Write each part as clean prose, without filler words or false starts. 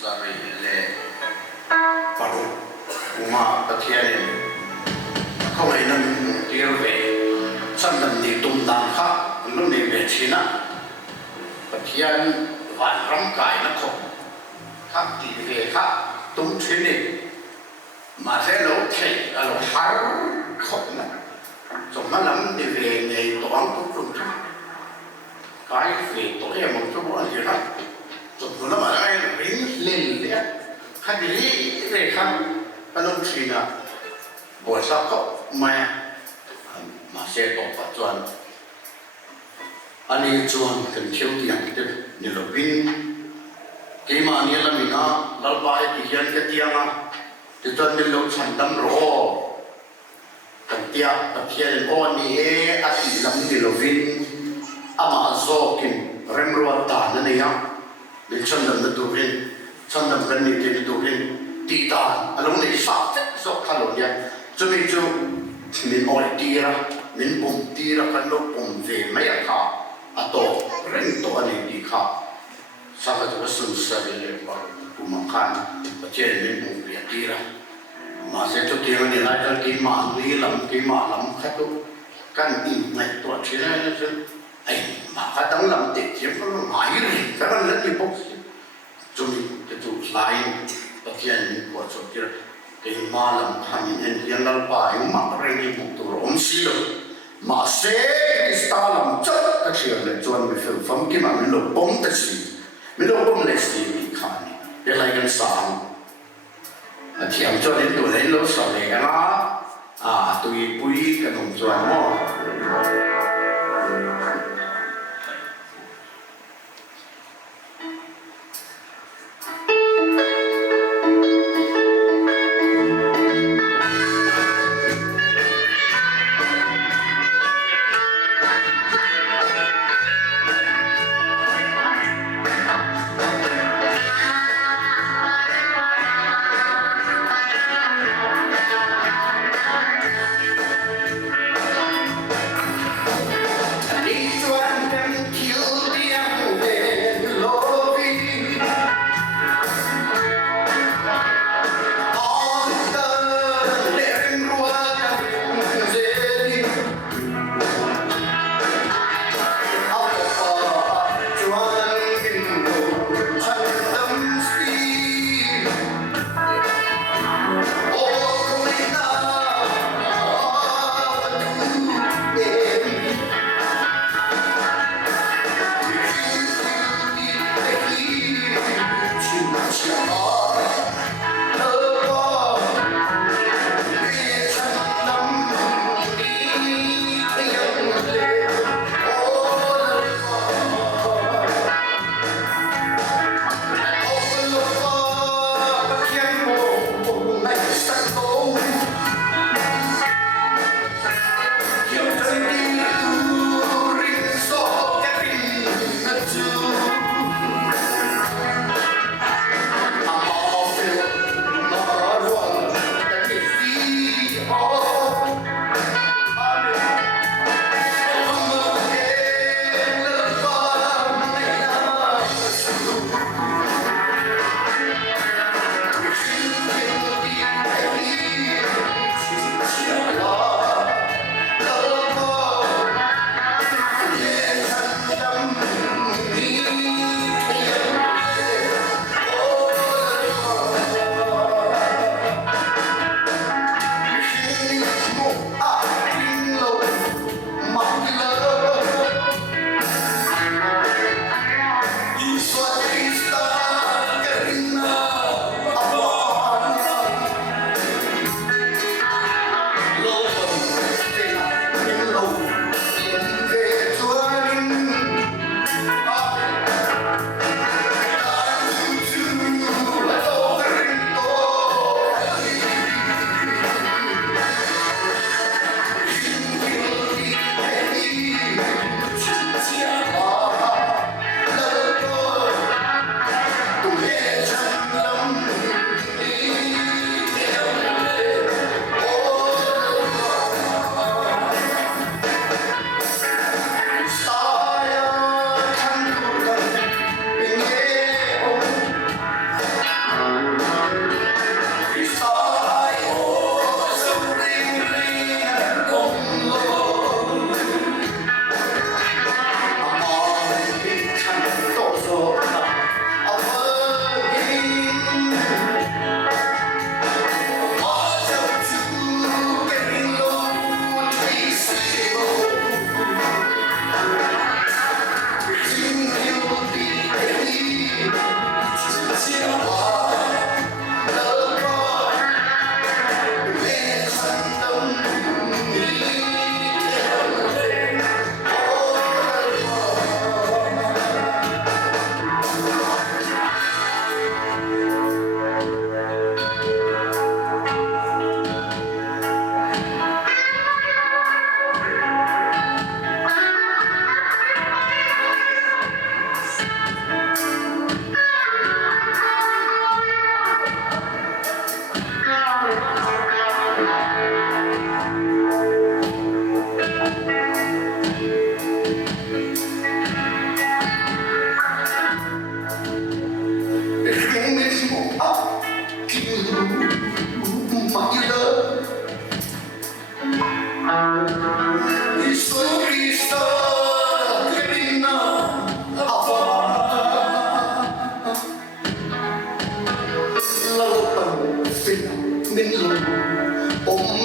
Sari le paru uma pathian không ai nằm tiêu về sân đầm đi tung đàn khác lúc này về china pathian vạn rắm cài nó không khác thì về khác tung chuyến đi mà sẽ lỗ thể là lỗ hár không nè rồi nó lắm đi về ngày toán cũng trùng khác cái về tối em một chỗ bữa gì đó rồi nó mà ai rính lên đấy hay đi về khác anh ông chỉ là buổi sáng có mà sẽ có phát triển anh ấy chuẩn cần thiếu tiền chứ nhiều lúc vin cái mà anh là mình nó bài thì hiện cái tiền thì cho nên lúc sản tâm rồi cần tiền tập hiện ôn đi anh thì làm nhiều lúc vin ama zokin remruat ta na niya din chandam na tuhin chandam kan ni tin tuhin tita along ni sa so kalon ya chumi chu min oi tira min pum tira kan lo pum ve mai kha ato ring to ani di kha sa ka tu sun sa le pa pum khan pa chen min pum ve tira ma se to tira ni la ka ki ma ni lam kha tu kan in ngai to china na chu ai mà cái tấm lòng tiết kiệm nó mãi rồi cái nó rất nhiều bốc cho mình cái chủ lại tất nhiên của chỗ kia cái mà làm hành nhân viên là phải mặc cái gì một tổ ôm xí rồi mà sẽ cái ta làm chất cái chuyện này cho mình phải phẩm cái mà mình lột bóng cái gì mình lột bóng lấy gì mình khai để lại cái sáng thiểm cho đến tuổi đến lúc sau này cái nó tùy quý cái đồng chuẩn mà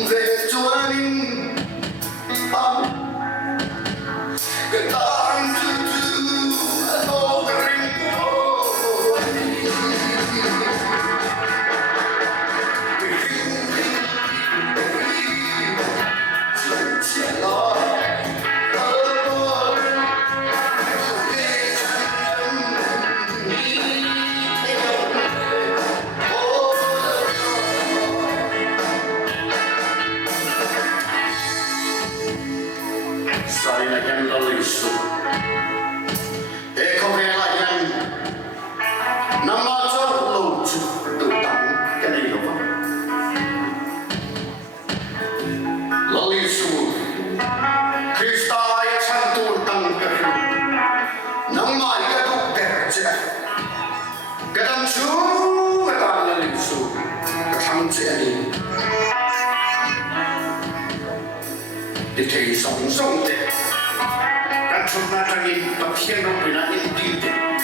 về chúa ninh băng cái tan từ ô rinh ô chỉ lo Sai na yan laliso. Eko kaya yan. Namasaw lo chu tutang kanino pa. Laliso. Krista ay santutang kanino. Nang maikaduk perja. Kadang chu kadang laliso. Kadang siya ni. Để thầy sống sống thế, các chúng ta đang nhìn tập thiên trong người ta nhìn tin thế.